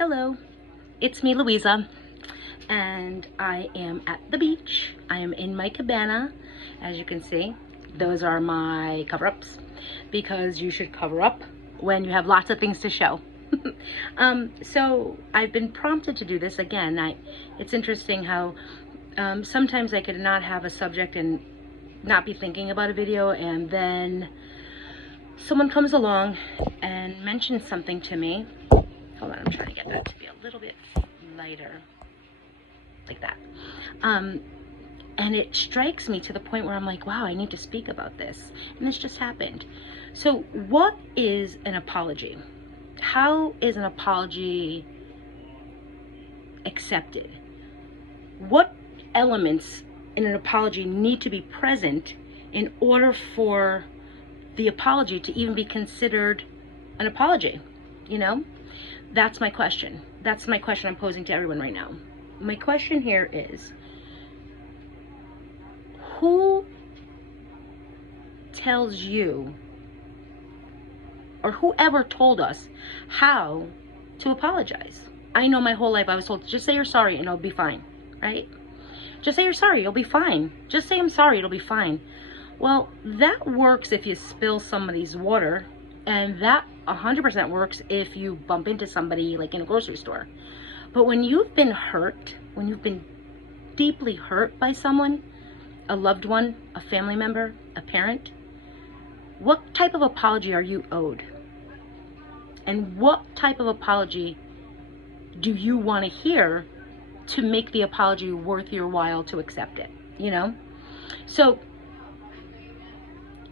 Hello, it's me, Louisa, and I am at the beach. I am in my cabana. As you can see, those are my cover-ups, because you should cover up when you have lots of things to show. So I've been prompted to do this again. It's interesting how sometimes I could not have a subject and not be thinking about a video, and then someone comes along and mentions something to me. Hold on, I'm trying to get that to be a little bit lighter, like that. And it strikes me to the point where I'm like, wow, I need to speak about this. And this just happened. So what is an apology? How is an apology accepted? What elements in an apology need to be present in order for the apology to even be considered an apology? You know, that's my question. That's my question I'm posing to everyone right now. My question here is, who tells you, or whoever told us how to apologize? I know my whole life I was told, just say you're sorry and it'll be fine, right? Just say you're sorry, you'll be fine. Just say I'm sorry, it'll be fine. Well, that works if you spill somebody's water, and that 100% works if you bump into somebody like in a grocery store. But when you've been hurt, when you've been deeply hurt by someone, a loved one, a family member, a parent, what type of apology are you owed? And what type of apology do you want to hear to make the apology worth your while to accept it? You know? So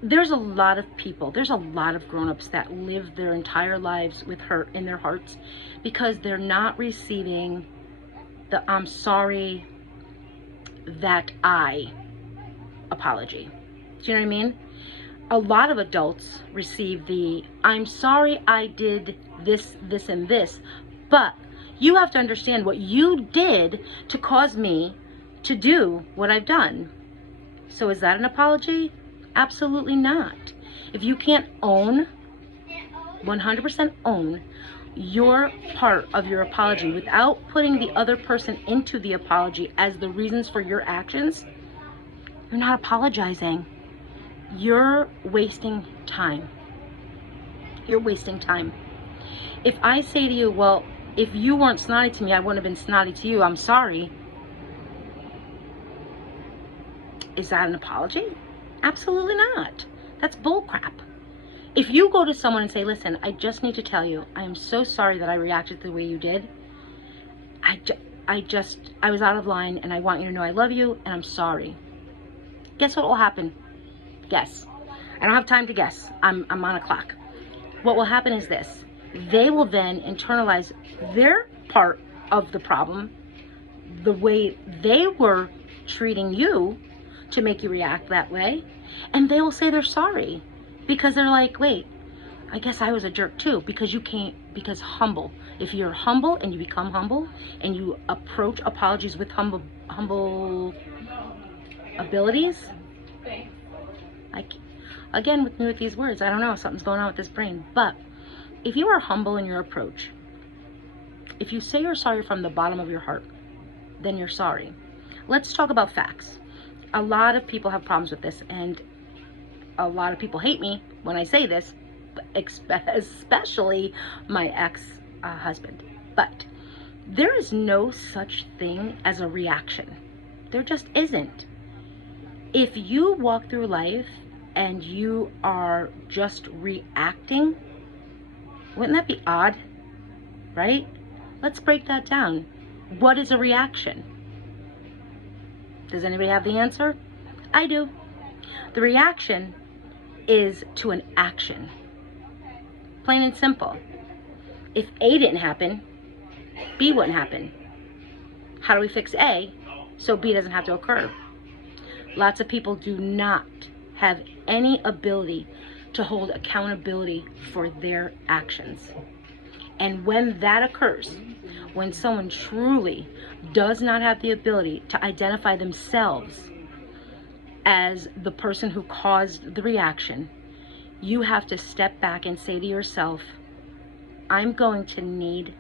there's a lot of people, there's a lot of grown-ups that live their entire lives with hurt in their hearts because they're not receiving the I'm sorry that I apology. Do you know what I mean? A lot of adults receive the I'm sorry I did this, this, and this, but you have to understand what you did to cause me to do what I've done. So is that an apology? Absolutely not. If you can't own, 100% own your part of your apology without putting the other person into the apology as the reasons for your actions, you're not apologizing. You're wasting time. You're wasting time. If I say to you, well, if you weren't snotty to me, I wouldn't have been snotty to you, I'm sorry. Is that an apology? Absolutely not. That's bullcrap. If you go to someone and say, listen, I just need to tell you, I am so sorry that I reacted the way you did. I was out of line, and I want you to know I love you and I'm sorry. Guess what will happen? Guess. I don't have time to guess. I'm on a clock. What will happen is this. They will then internalize their part of the problem, the way they were treating you to make you react that way, and they will say they're sorry because they're like, wait, I guess I was a jerk too, because you can't, because humble. If you're humble and you become humble and you approach apologies with humble abilities, again, with me with these words, I don't know, something's going on with this brain, but if you are humble in your approach, if you say you're sorry from the bottom of your heart, then you're sorry. Let's talk about facts. A lot of people have problems with this, and a lot of people hate me when I say this, especially my ex-husband. But there is no such thing as a reaction. There just isn't. If you walk through life and you are just reacting, wouldn't that be odd? Right? Let's break that down. What is a reaction? Does anybody have the answer? I do. The reaction is to an action. Plain and simple. If A didn't happen, B wouldn't happen. How do we fix A so B doesn't have to occur? Lots of people do not have any ability to hold accountability for their actions. And when that occurs, when someone truly does not have the ability to identify themselves as the person who caused the reaction, you have to step back and say to yourself, I'm going to need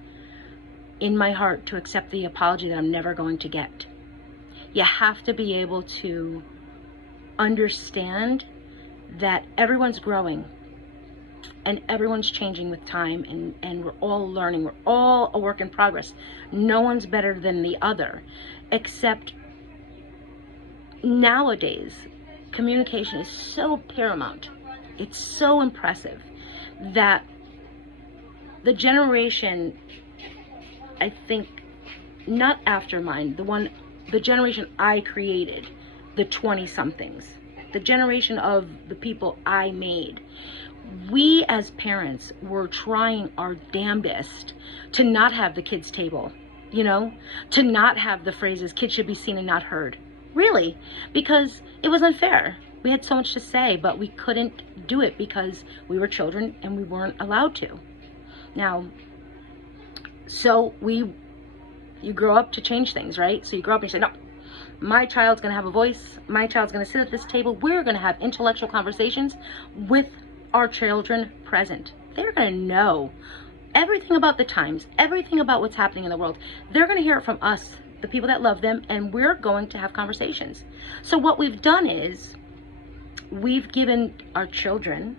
in my heart to accept the apology that I'm never going to get. You have to be able to understand that everyone's growing and everyone's changing with time, and we're all learning. We're all a work in progress. No one's better than the other, except nowadays, communication is so paramount. It's so impressive that the generation, I think, not after mine, the generation I created, the 20-somethings, the generation of the people I made, we as parents were trying our damnedest to not have the kids' table, to not have the phrases, kids should be seen and not heard. Really, because it was unfair. We had so much to say, but we couldn't do it because we were children and we weren't allowed to. Now, so you grow up to change things, right? So you grow up and you say, no, my child's going to have a voice. My child's going to sit at this table. We're going to have intellectual conversations with our children present. They're going to know everything about the times, everything about what's happening in the world. They're going to hear it from us, the people that love them, and we're going to have conversations. So what we've done is we've given our children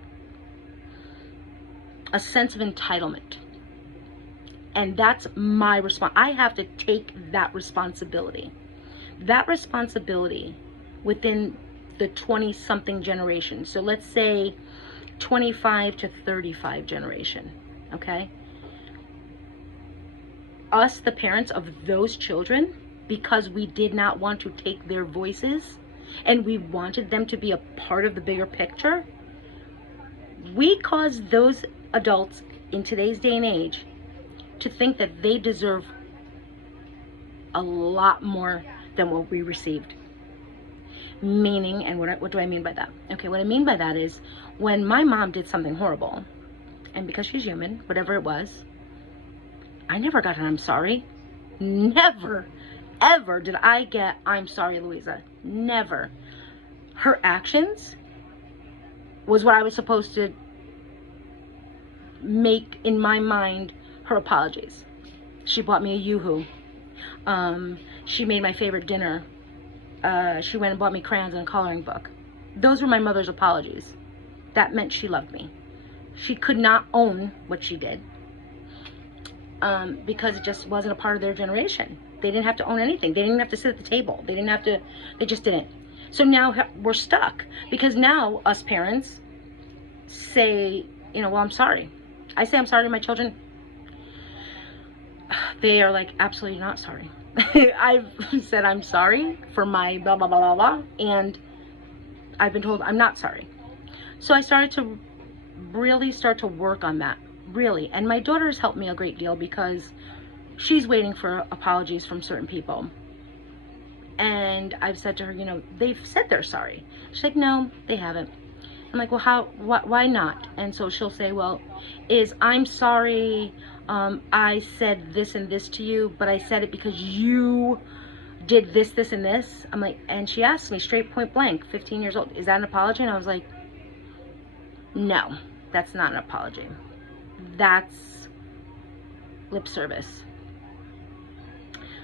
a sense of entitlement. And that's my response. I have to take that responsibility. That responsibility within the 20-something generation. So let's say 25 to 35 generation, okay? Us, the parents of those children, because we did not want to take their voices and we wanted them to be a part of the bigger picture, we caused those adults in today's day and age to think that they deserve a lot more than what we received. Meaning, and what do I mean by that? Okay, what I mean by that is when my mom did something horrible, and because she's human, whatever it was, I never got an I'm sorry. Never, ever did I get I'm sorry, Louisa. Never. Her actions was what I was supposed to make in my mind her apologies. She bought me a Yoo-hoo. She made my favorite dinner. She went and bought me crayons and a coloring book. Those were my mother's apologies. That meant she loved me. She could not own what she did because it just wasn't a part of their generation. They didn't have to own anything. They didn't have to sit at the table. They didn't have to, they just didn't. So now we're stuck because now us parents say, well, I'm sorry. I say I'm sorry to my children. They are like, absolutely not sorry. I've said I'm sorry for my blah, blah, blah, blah, blah, and I've been told I'm not sorry. So I started to really start to work on that, really. And my daughter has helped me a great deal because she's waiting for apologies from certain people. And I've said to her, they've said they're sorry. She's like, no, they haven't. I'm like, well, why not? And so she'll say, well, I'm sorry, I said this and this to you, but I said it because you did this, this, and this. I'm like, and she asked me straight point blank, 15 years old, is that an apology? And I was like, no, that's not an apology. That's lip service.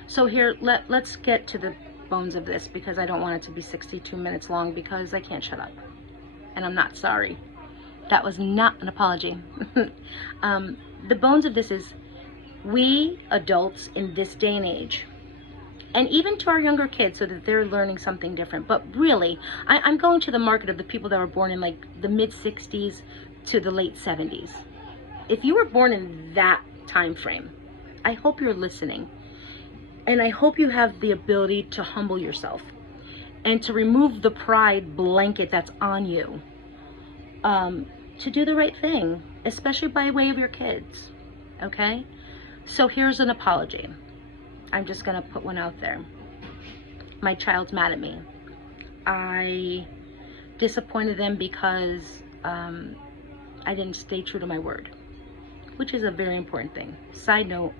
So here, let's get to the bones of this because I don't want it to be 62 minutes long because I can't shut up. And I'm not sorry. That was not an apology. The bones of this is we adults in this day and age, and even to our younger kids so that they're learning something different. But really, I'm going to the market of the people that were born in like the mid-60s to the late 70s. If you were born in that time frame, I hope you're listening. And I hope you have the ability to humble yourself and to remove the pride blanket that's on you, to do the right thing, especially by way of your kids, okay? So here's an apology. I'm just gonna put one out there. My child's mad at me. I disappointed them because I didn't stay true to my word, which is a very important thing. Side note,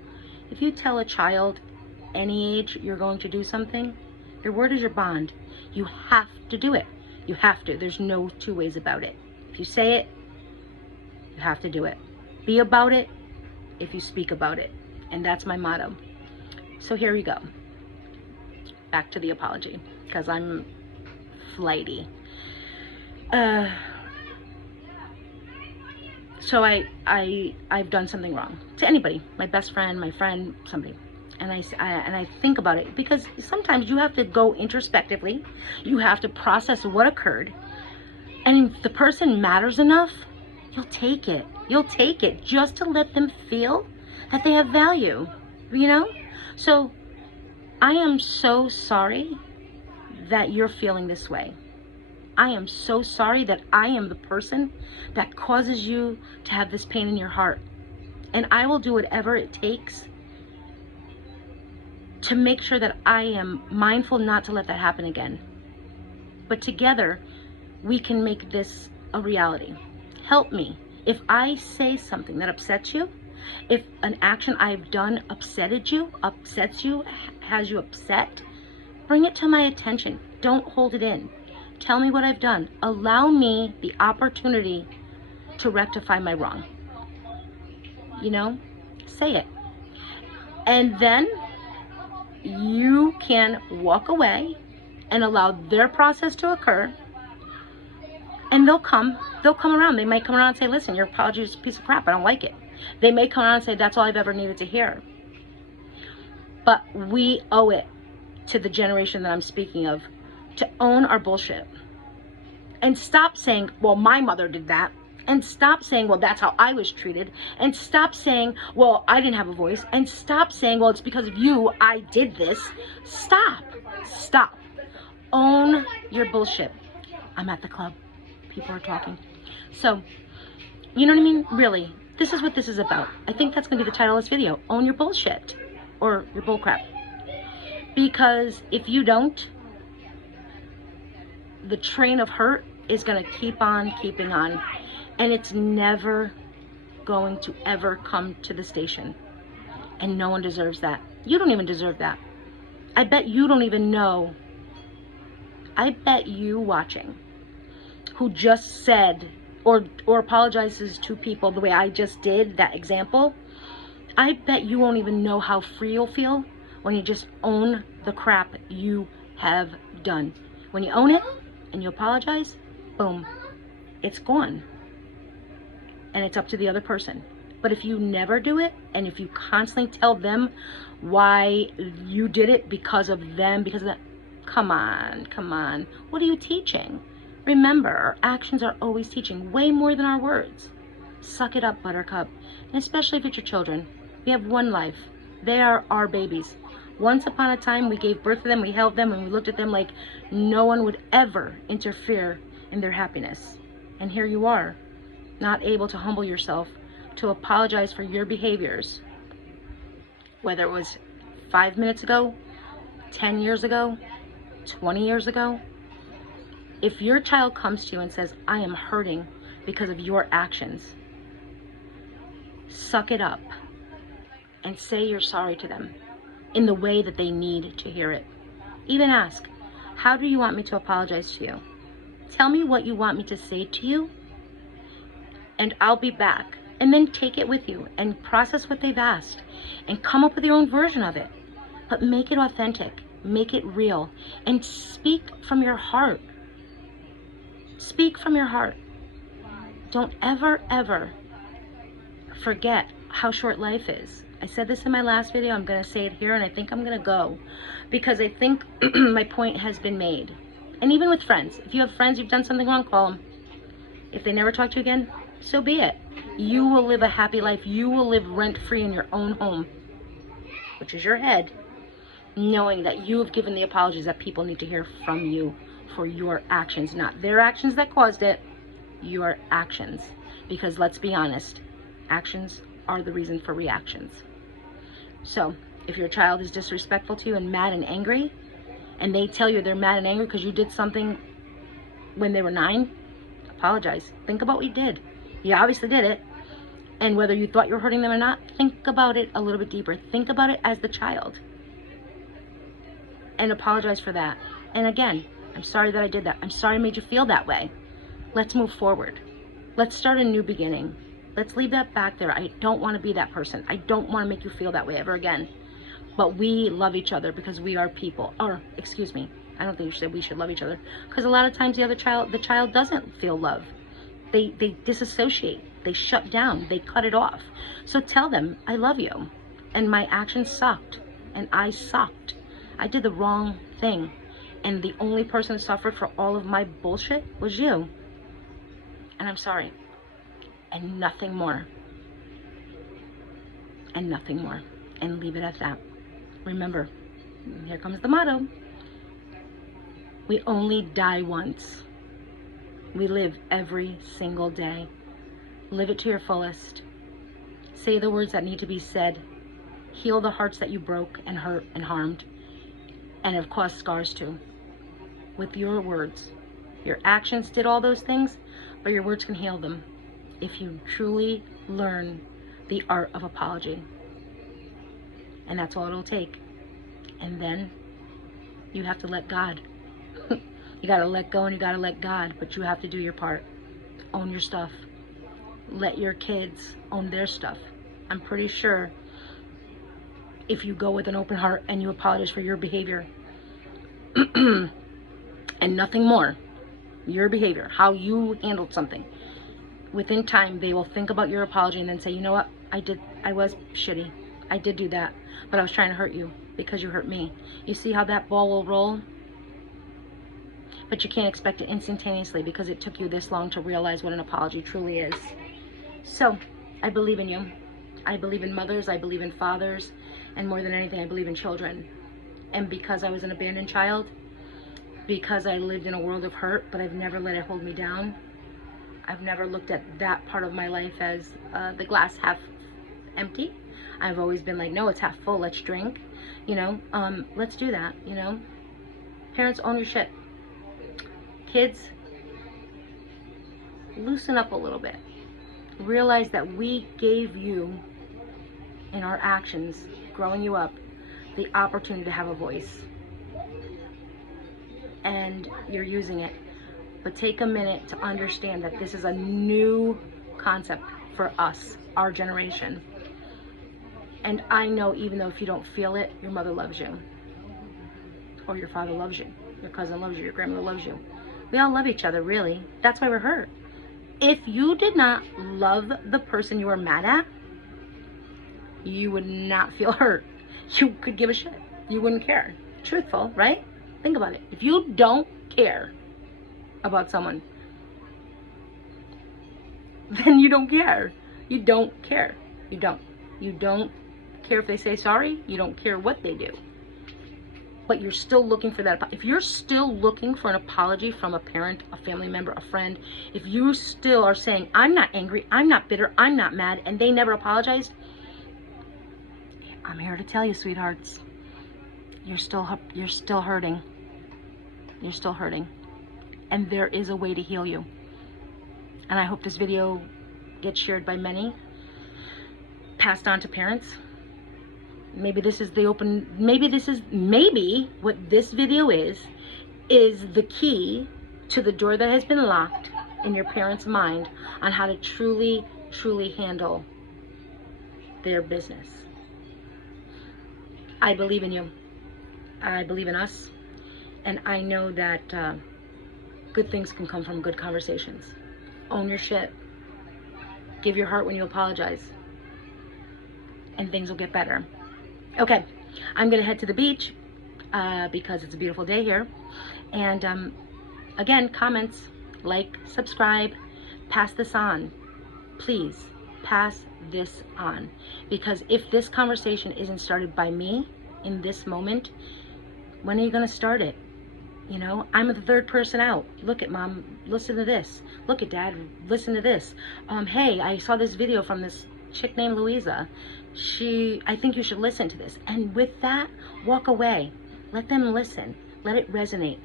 if you tell a child any age you're going to do something, your word is your bond. You have to do it. You have to. There's no two ways about it. If you say it, you have to do it. Be about it if you speak about it. And that's my motto. So here we go. Back to the apology, because I'm flighty. So I've done something wrong to anybody, my best friend, my friend, somebody. And I think about it, because sometimes you have to go introspectively. You have to process what occurred. And if the person matters enough, you'll take it. You'll take it just to let them feel that they have value, you know? So I am so sorry that you're feeling this way. I am so sorry that I am the person that causes you to have this pain in your heart. And I will do whatever it takes to make sure that I am mindful not to let that happen again. But together, we can make this a reality. Help me. If I say something that upsets you, if an action I've done upsets you, has you upset, bring it to my attention. Don't hold it in. Tell me what I've done. Allow me the opportunity to rectify my wrong. You know, say it. And then you can walk away and allow their process to occur. And they'll come around. They might come around and say, listen, your apology is a piece of crap. I don't like it. They may come around and say, that's all I've ever needed to hear. But we owe it to the generation that I'm speaking of to own our bullshit. And stop saying, well, my mother did that. And stop saying, well, that's how I was treated. And stop saying, well, I didn't have a voice. And stop saying, well, it's because of you I did this. Stop. Stop. Own your bullshit. I'm at the club. People are talking. So, you know what I mean? Really, this is what this is about. I think that's going to be the title of this video. Own your bullshit. Or your bullcrap. Because if you don't, the train of hurt is going to keep on keeping on. And it's never going to ever come to the station. And no one deserves that. You don't even deserve that. I bet you don't even know. I bet you watching, who just said or apologizes to people the way I just did, that example, I bet you won't even know how free you'll feel when you just own the crap you have done. When you own it and you apologize, boom, it's gone. And it's up to the other person. But if you never do it, and if you constantly tell them why you did it because of them, because of that, come on. What are you teaching? Remember, our actions are always teaching, way more than our words. Suck it up, buttercup. And especially if it's your children. We have one life. They are our babies. Once upon a time, we gave birth to them, we held them, and we looked at them like no one would ever interfere in their happiness. And here you are, not able to humble yourself to apologize for your behaviors. Whether it was 5 minutes ago, 10 years ago, 20 years ago. If your child comes to you and says, I am hurting because of your actions, suck it up and say you're sorry to them in the way that they need to hear it. Even ask, how do you want me to apologize to you? Tell me what you want me to say to you, and I'll be back. And then take it with you and process what they've asked and come up with your own version of it. But make it authentic, make it real, and speak from your heart. Speak from your heart. Don't ever forget how short life is. I said this in my last video, I'm going to say it here, and I think I'm going to go because I think my point has been made. And even with friends, if you have friends, you've done something wrong, call them. If they never talk to you again, so be it. You will live a happy life. You will live rent-free in your own home, which is your head, knowing that you have given the apologies that people need to hear from you for your actions, not their actions that caused it, your actions. Because let's be honest, actions are the reason for reactions. So if your child is disrespectful to you and mad and angry, and they tell you they're mad and angry because you did something when they were 9, apologize. Think about what you did. You obviously did it. And whether you thought you were hurting them or not, think about it a little bit deeper. Think about it as the child. And apologize for that. And again, I'm sorry that I did that. I'm sorry I made you feel that way. Let's move forward. Let's start a new beginning. Let's leave that back there. I don't want to be that person. I don't want to make you feel that way ever again. But we love each other because we are people. Or, excuse me, I don't think we should love each other. Because a lot of times the child doesn't feel love. They disassociate. They shut down. They cut it off. So tell them, I love you. And my actions sucked. And I sucked. I did the wrong thing. And the only person who suffered for all of my bullshit was you. And I'm sorry. And nothing more. And nothing more. And leave it at that. Remember, here comes the motto. We only die once. We live every single day. Live it to your fullest. Say the words that need to be said. Heal the hearts that you broke and hurt and harmed and have caused scars to. With your words. Your actions did all those things, but your words can heal them if you truly learn the art of apology. And that's all it'll take. And then you have to let God. You got to let go and you got to let God, but you have to do your part. Own your stuff. Let your kids own their stuff. I'm pretty sure if you go with an open heart and you apologize for your behavior and nothing more, your behavior, how you handled something, within time they will think about your apology and then say, you know what, I was shitty. I did do that, but I was trying to hurt you because you hurt me. You see how that ball will roll? But you can't expect it instantaneously because it took you this long to realize what an apology truly is. So, I believe in you. I believe in mothers, I believe in fathers, and more than anything, I believe in children. And because I was an abandoned child, because I lived in a world of hurt, but I've never let it hold me down, I've never looked at that part of my life as the glass half empty. I've always been like, no, it's half full, let's drink. You know, let's do that, you know. Parents, own your shit. Kids, loosen up a little bit. Realize that we gave you, in our actions, growing you up, the opportunity to have a voice. And you're using it. But take a minute to understand that this is a new concept for us, our generation. And I know, even though if you don't feel it, your mother loves you. Or your father loves you. Your cousin loves you. Your grandmother loves you. We all love each other, really. That's why we're hurt. If you did not love the person you were mad at, you would not feel hurt. You could give a shit. You wouldn't care. Truthful, right? Think about it. If you don't care about someone, then you don't care. You don't care. You don't. You don't care if they say sorry. You don't care what they do. But you're still looking for that. If you're still looking for an apology from a parent, a family member, a friend, if you still are saying, I'm not angry, I'm not bitter, I'm not mad, and they never apologized, I'm here to tell you, sweethearts, you're still hurting. You're still hurting. And there is a way to heal you. And I hope this video gets shared by many, passed on to parents. Maybe this is maybe what this video is the key to the door that has been locked in your parents' mind on how to truly, truly handle their business. I believe in you. I believe in us. And I know that good things can come from good conversations. Own your shit. Give your heart when you apologize. And things will get better. Okay, I'm gonna head to the beach because it's a beautiful day here. And again, comments, like, subscribe, pass this on. Please, pass this on. Because if this conversation isn't started by me in this moment, when are you gonna start it? You know, I'm the third person out. Look at mom, listen to this. Look at dad, listen to this. Hey, I saw this video from this chick named Louisa. I think you should listen to this. And with that, walk away. Let them listen. Let it resonate.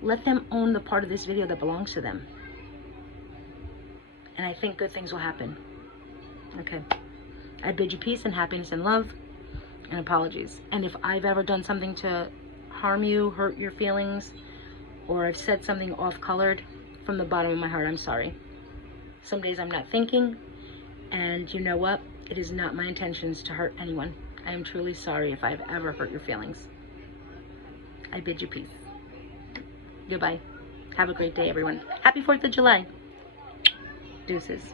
Let them own the part of this video that belongs to them. And I think good things will happen. Okay. I bid you peace and happiness and love and apologies. And if I've ever done something to harm you, hurt your feelings, or I've said something off-colored, from the bottom of my heart, I'm sorry. Some days I'm not thinking, And you know what? It is not my intentions to hurt anyone. I am truly sorry if I've ever hurt your feelings. I bid you peace. Goodbye. Have a great day, everyone. Happy 4th of July. Deuces.